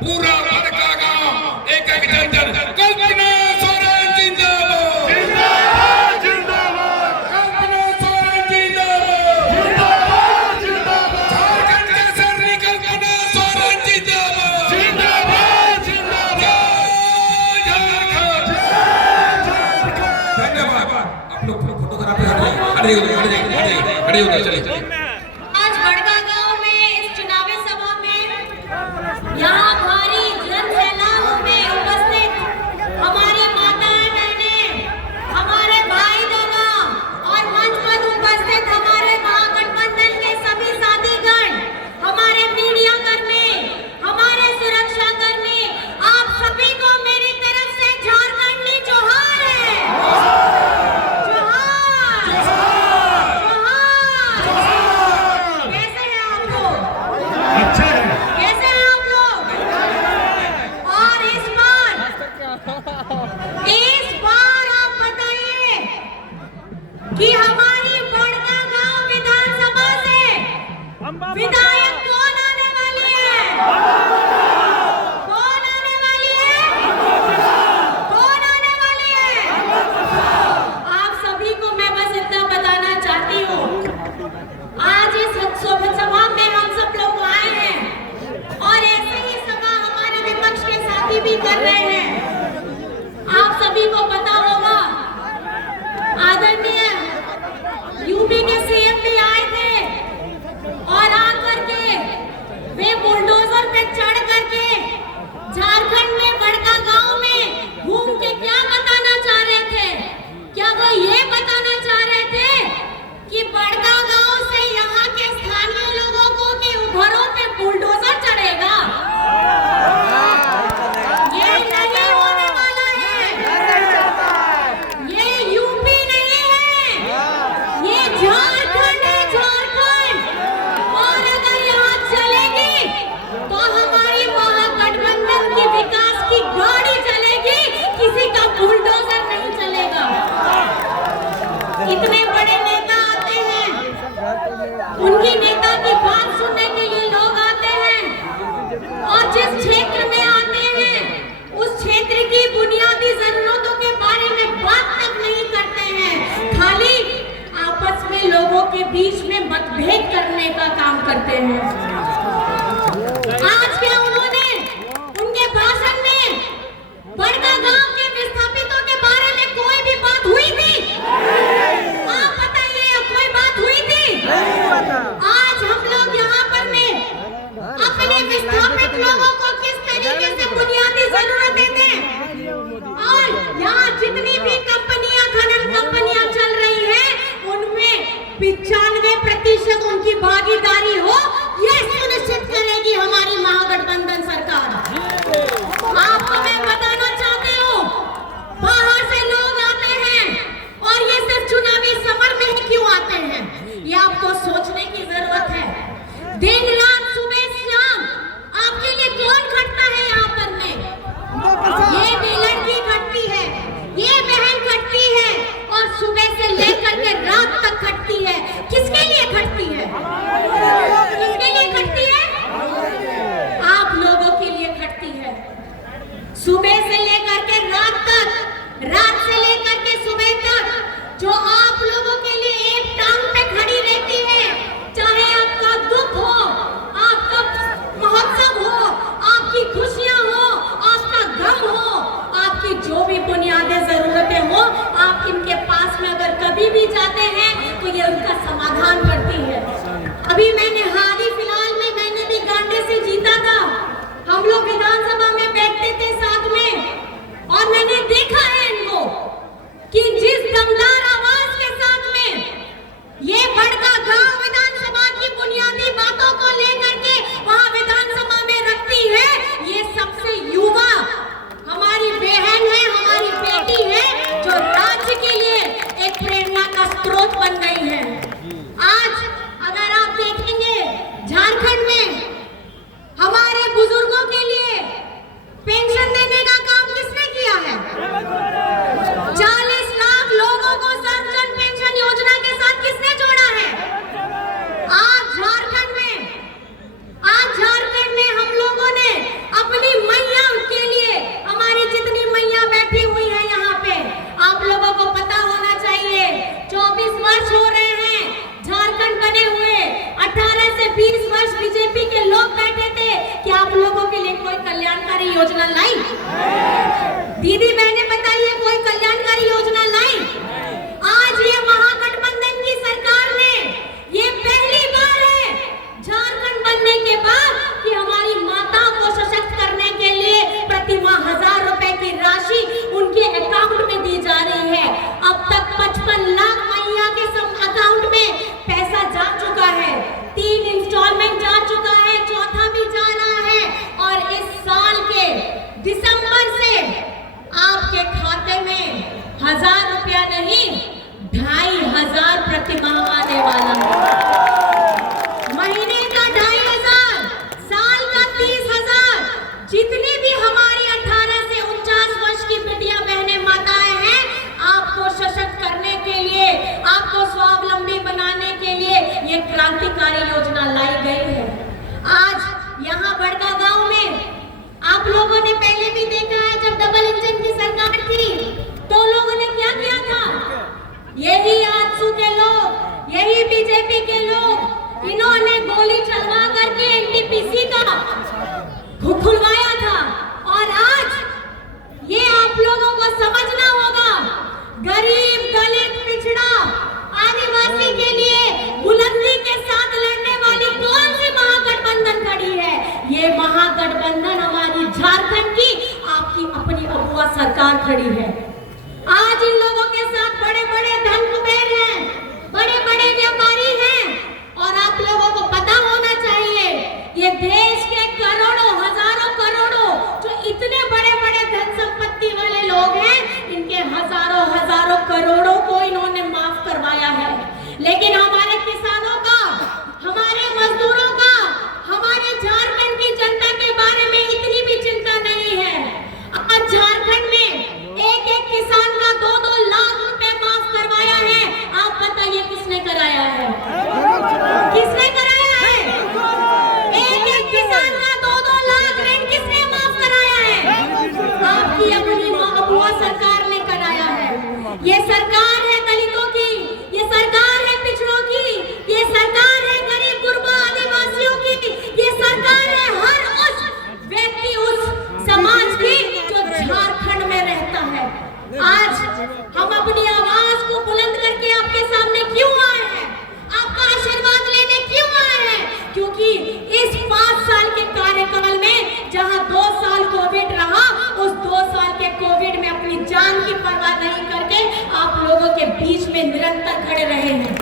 पूरा बड़का गांव एक एक जन कल्पना सोरेन जिंदाबाद जिंदाबाद जिंदाबाद कल्पना सोरेन जिंदाबाद जिंदाबाद जिंदाबाद झारखंड के सरनी कल्पना सोरेन जिंदाबाद जिंदाबाद जिंदाबाद झारखंड धन्यवाद। आप लोग फोटोग्राफी खड़े हो गए चलिए। आज बड़का गांव में इस चुनावी सभा में यहाँ भारी जनसैलाब में उपस्थित हमारी माताएं बहनें, हमारे भाई बहनों और मंच पर उपस्थित हमारे महागठबंधन के सभी साथीगण, हमारे मीडिया कर्मी, हमारे सुरक्षा कर्मी, आप सभी को मेरी तरफ से झारखंडी जोहार है। कि हमारी बड़का गांव विधानसभा से विधायक कौन आने वाली है? कौन आने वाली है? कौन आने वाली है? आप सभी को मैं बस इतना बताना चाहती हूँ, आज इस सभा में हम सब लोग आए हैं और ऐसे ही सभा हमारे विपक्ष के साथी भी कर रहे हैं। आप सभी को पता होगा आदरणीय यूपी के सीएम भी आए थे और आकर के वे बुलडोजर पे चढ़ करके झारखंड में बड़का गांव में घूम के क्या बताना चाह रहे थे? क्या वो ये बताना चाह रहे थे कि बड़का गांव से यहाँ के स्थानीय लोगों को के घरों पे बुलडोजर चढ़ेगा? ये नहीं होने वाला है। ये यूपी नहीं है, ये झारखंड है, झारखंड। और अगर यहाँ चलेगी तो हमारी महागठबंधन की विकास की गाड़ी चलेगी, किसी का बुलडोजर नहीं चलेगा। इतने बड़े नेता आते हैं, उनकी नेता की बात सुनने के लिए लोग आते हैं और जिस क्षेत्र में आते हैं उस क्षेत्र की बुनियादी जरूरतों के बारे में बात तक नहीं करते हैं, खाली आपस में लोगों के बीच में मतभेद करने का काम करते हैं। आज क्या उन्होंने उनके भाषण में बड़का गांव के विस्थापितों के बारे में कोई भी बात हुई थी? आप बताइए, कोई बात हुई थी? आज हम लोग यहाँ पर में अपने विस्थापित लोगों को किस तरीके से बुनियादी जरूरतें दें, और यहाँ जितनी भी कंपनियां, खनन कंपनियां चल रही हैं, उनमें 95% उनकी भागीदारी हो, ये योजना लाई? दीदी बहने बताइए, कोई कल्याणकारी योजना लाई? आज ये महागठबंधन की सरकार ने, ये पहली बार है झारखंड बनने के बाद कि हमारी माताओं को सशक्त करने के लिए प्रति माह 1000 रुपए की राशि उनके अकाउंट में दी जा रही है। अब तक 55 लाख मैया के अकाउंट में पैसा जा चुका है, 3 इंस्टॉलमेंट जा चुका है, चौथा भी जा रहा है और इस साल के दिसंबर से आपके खाते में 1000 रुपया नहीं 2500 प्रति माह आने वाला है। महीने का 2500, साल का 30,000। जितनी भी हमारी 18 से 49 वर्ष की बेटियां बहनें माताएं हैं, आपको सशक्त करने के लिए, आपको स्वावलंबी बनाने के लिए ये क्रांतिकारी योजना लाई गई है। आज यहाँ बड़का गांव में आप लोगों ने पहले भी देखा है, जब डबल इंजन की सरकार थी तो लोगों ने क्या किया था? यही आजसू के लोग, यही बीजेपी के लोग, इन्होंने गोली चलवा करके एनटीपीसी का खुलवाया था। और आज ये आप लोगों को समझना होगा, गरीब, दलित, पिछड़ा, आदिवासी के लिए बुलंदी के साथ लड़ने वाली कौन सी महागठबंधन खड़ी है? ये महागठबंधन हमारी झारखंड की, आपकी अपनी अगुआ सरकार खड़ी है। आज इन लोगों के साथ बड़े बड़े धन कुबेर हैं, बड़े बड़े व्यापारी हैं और आप लोगों को पता होना चाहिए, ये देश के करोड़ों, हजारों करोड़ों जो इतने बड़े बड़े धन संपत्ति वाले लोग हैं, इनके हजारों हजारों करोड़ों को इन्होंने माफ करवाया है। लेकिन हमारे किसानों का, हमारे मजदूरों का, हमारे झारखंड की जनता के बारे में इतनी भी चिंता नहीं है। आज झारखंड में एक एक किसान का 2-2 लाख रुपए माफ करवाया है। आप बताइए किसने कराया है? किसने कराया है? एक एक किसान का 2-2 लाख ऋण किसने माफ कराया है? आपकी अपनी अगुआ सरकार ने कराया है। ये सरकार है दलितों की, ये सरकार है पिछड़ों की, ये सरकार है गरीब गुरबा आदिवासियों की, ये सरकार है हर उस व्यक्ति, उस समाज की जो झारखंड में रहता है। आज हम अपनी आवाज को बुलंद करके आपके सामने क्यों आए हैं? आपका आशीर्वाद लेने क्यों आए हैं? क्योंकि इस 5 साल के कार्यकाल में जहां 2 साल कोविड रहा, उस 2 साल के कोविड में अपनी जान की परवाह नहीं करके आप लोगों के बीच में निरंतर खड़े रहे हैं।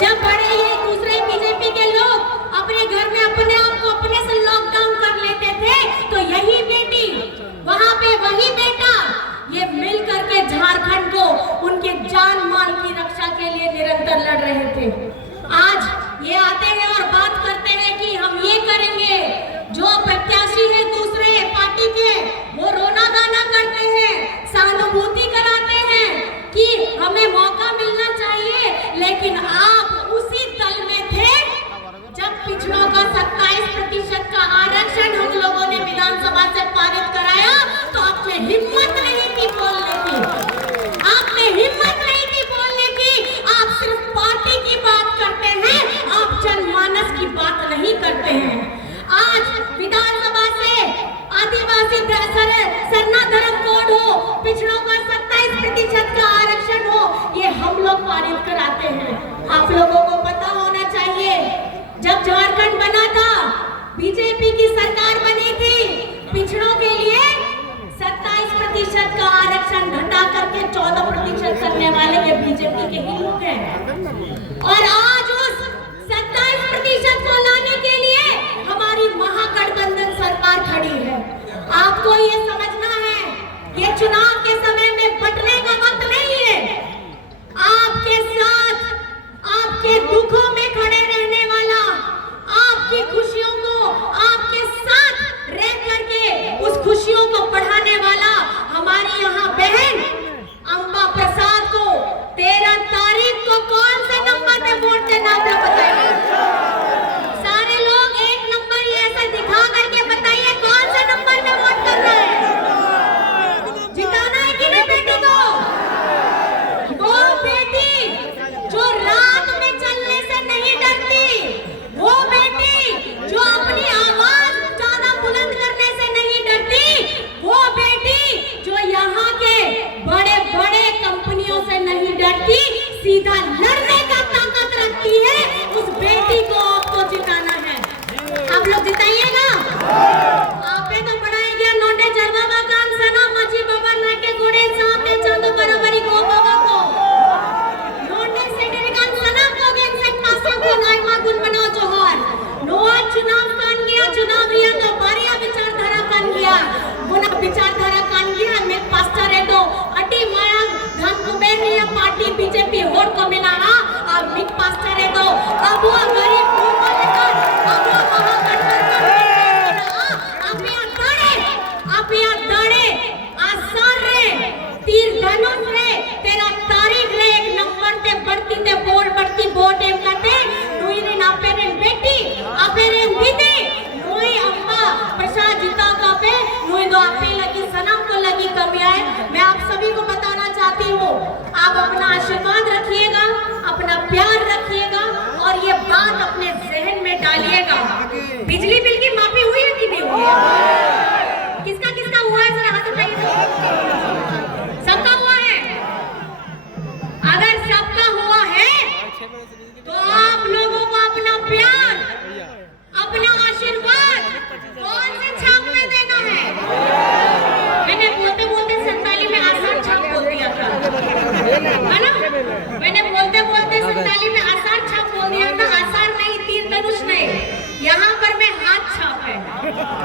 जब बड़े ये दूसरे बीजेपी के लोग अपने घर में अपने आप को अपने से लॉकडाउन कर लेते थे, तो यही बेटी, वहां पे वही बेटा, ये मिल करके झारखंड को उनके जान माल की रक्षा के लिए निरंतर लड़ रहे थे। आज ये आते हैं और बात करते हैं कि हम ये करेंगे। जो प्रत्याशी है दूसरे पार्टी के, वो रोना गाना करते हैं, सहानुभूति कराते हैं कि हमें मौका मिलना चाहिए। लेकिन आप उसी दल में थे जब पिछड़ों का 27% का आरक्षण हम लोगों ने विधानसभा से पारित कराया, तो आप में हिम्मत नहीं थी बोलने की, आप में हिम्मत नहीं थी बोलने की। आप सिर्फ पार्टी की बात करते हैं, आप जनमानस की बात नहीं करते हैं। आज विधानसभा से आदिवासी सरना धर्म कोड हो, पिछड़ों का 27% का आरक्षण हो, ये हम लोग पारित कराते हैं। आप लोगों को पता होना चाहिए, जब झारखंड बना था, बीजेपी की सरकार बनी थी, पिछड़ों के लिए 27% का आरक्षण घटा करके 14% करने वाले ये बीजेपी के ही लोग हैं। और आज उस 27% को लाने के लिए हमारी महागठबंधन सरकार खड़ी है। आपको ये समझना है, ये चुनाव के समय में बंटने का वक्त नहीं है। आपके साथ, आपके दुखों में खड़े रहने वाला, आपकी खुशियों को आपके साथ रह करके उस खुशियों को बढ़ाने वाला हमारी यहाँ बहन अंबा प्रसाद को 13 तारीख को कौन से नंबर पे वोट देना, आप बताइए। सारे लोग एक नंबर ही ऐसा दिखा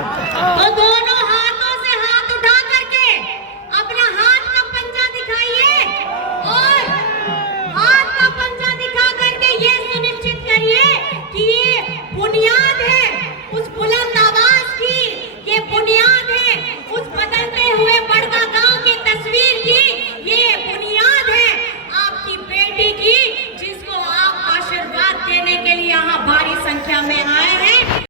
तो दोनों